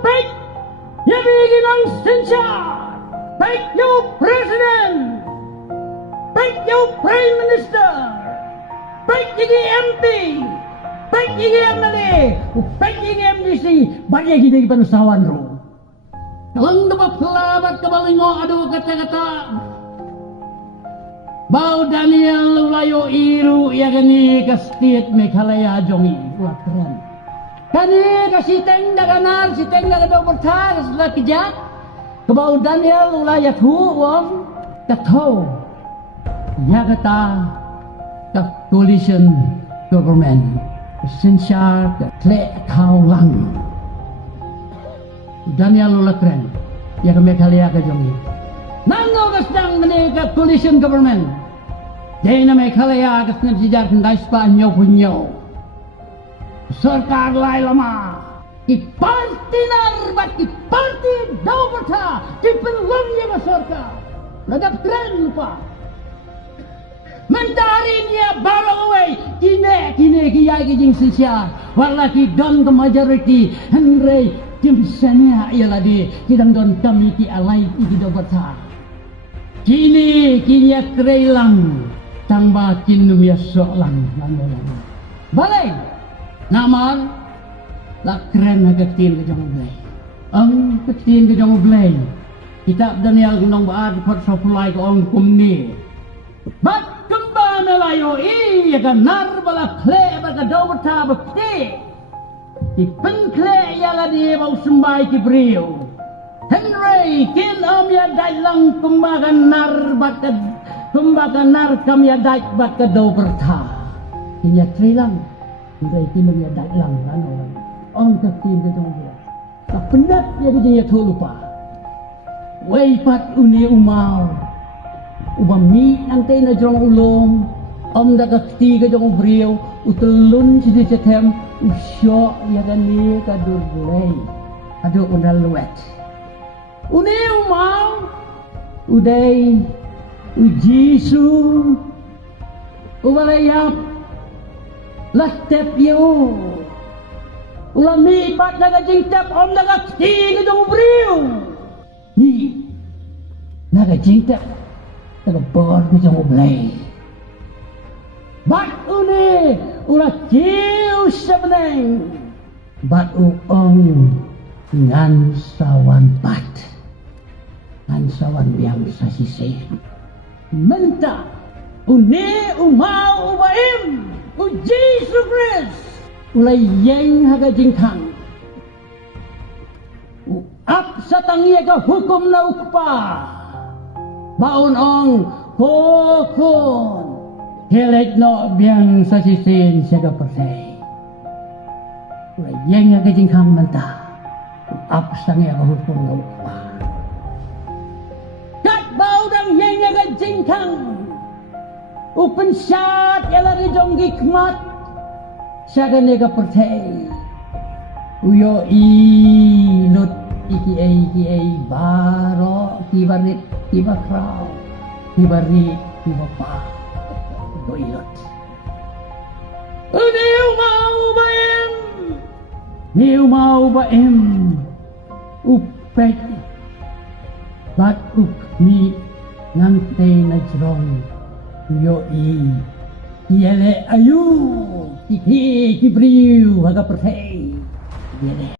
baik ya bigin ang sensya, baik yo president, baik yo prime minister, baik yung MP, baik yung MLA, baik yung MDC, banyak hindi panusawan ro. Kalang napapalabat kabalingo ado kata-kata Bau Daniel ulayo iru ya gani kastit Meghalaya jongi ulatren. Kani kasiteng daganar siteng dagado bertar setelah kijat. Kebau Daniel ulaya tu wong katho. Ya kata the coalition government essential kle kau lang. Daniel ulatren ya ke Meghalaya ke jongi. Nanggo kasdang menika coalition government. Dahil na Meghalaya kasdang sijar kendai Spanyol punyo. Sarkar lai lama. Ki parti narbat ki parti daw berta. Ki pelong yang sarkar. Lagap keren lupa. Mentari niya barang away. Kine kiyai kijing sisya. Wala ki don ke majority. Henry Kimsanya ialah di kidang don kami ki alai ki daw berta. Kini ya kreilang tamba kinum ya solang lang. Balay namar la keren na ketin ke jong blay. Ang ketin ke jong blay. Kitab Daniel gunong baad pot supply ko ang kumni. Bat kembang na layo iya kan nar bala kle ba ka daw berta ba kle. Ipenkle ialah di bau sembai ki brio. Henry kin ya dailang kumbagan nar kam ya daik bat ka do berta. Kinya trilang. Henry kin ya dailang ano. Ong ka tin ka jong dia. Ta pendat ya dia tu lupa. Wei pat uni umau. Ubami ante na jong ulong. Om da ka ti ka jong brio utelun si cetem usyo ya gani ka durlei. Ado undal luet. Uni umau uday ujisu uwalayap latep yo ulami pat naga jingtep om naga kti ka jong brio ni naga jingtep naga bor ka jong ublay bat uni ula kiu sebeneng bat uong ngan sawan pat ngan sawan biang sasisi menta uni umau ubaim uji sukris ulay yeng haga jingkang uap satangiya ka hukum na ukpa baon ong kokon helek no biang sasisin siya persay ulay yeng haga jingkang menta uap satangiya ka hukum na ukpa Baudang yang aga jingkang upen syat ialah rijong gikmat syaga nega percaya uyo lut iki baro kibarit kibakrau kibari kibapa doilot Niu mau baem upek batuk mi ngante na jrong yo iele ayu kibriu haga pertei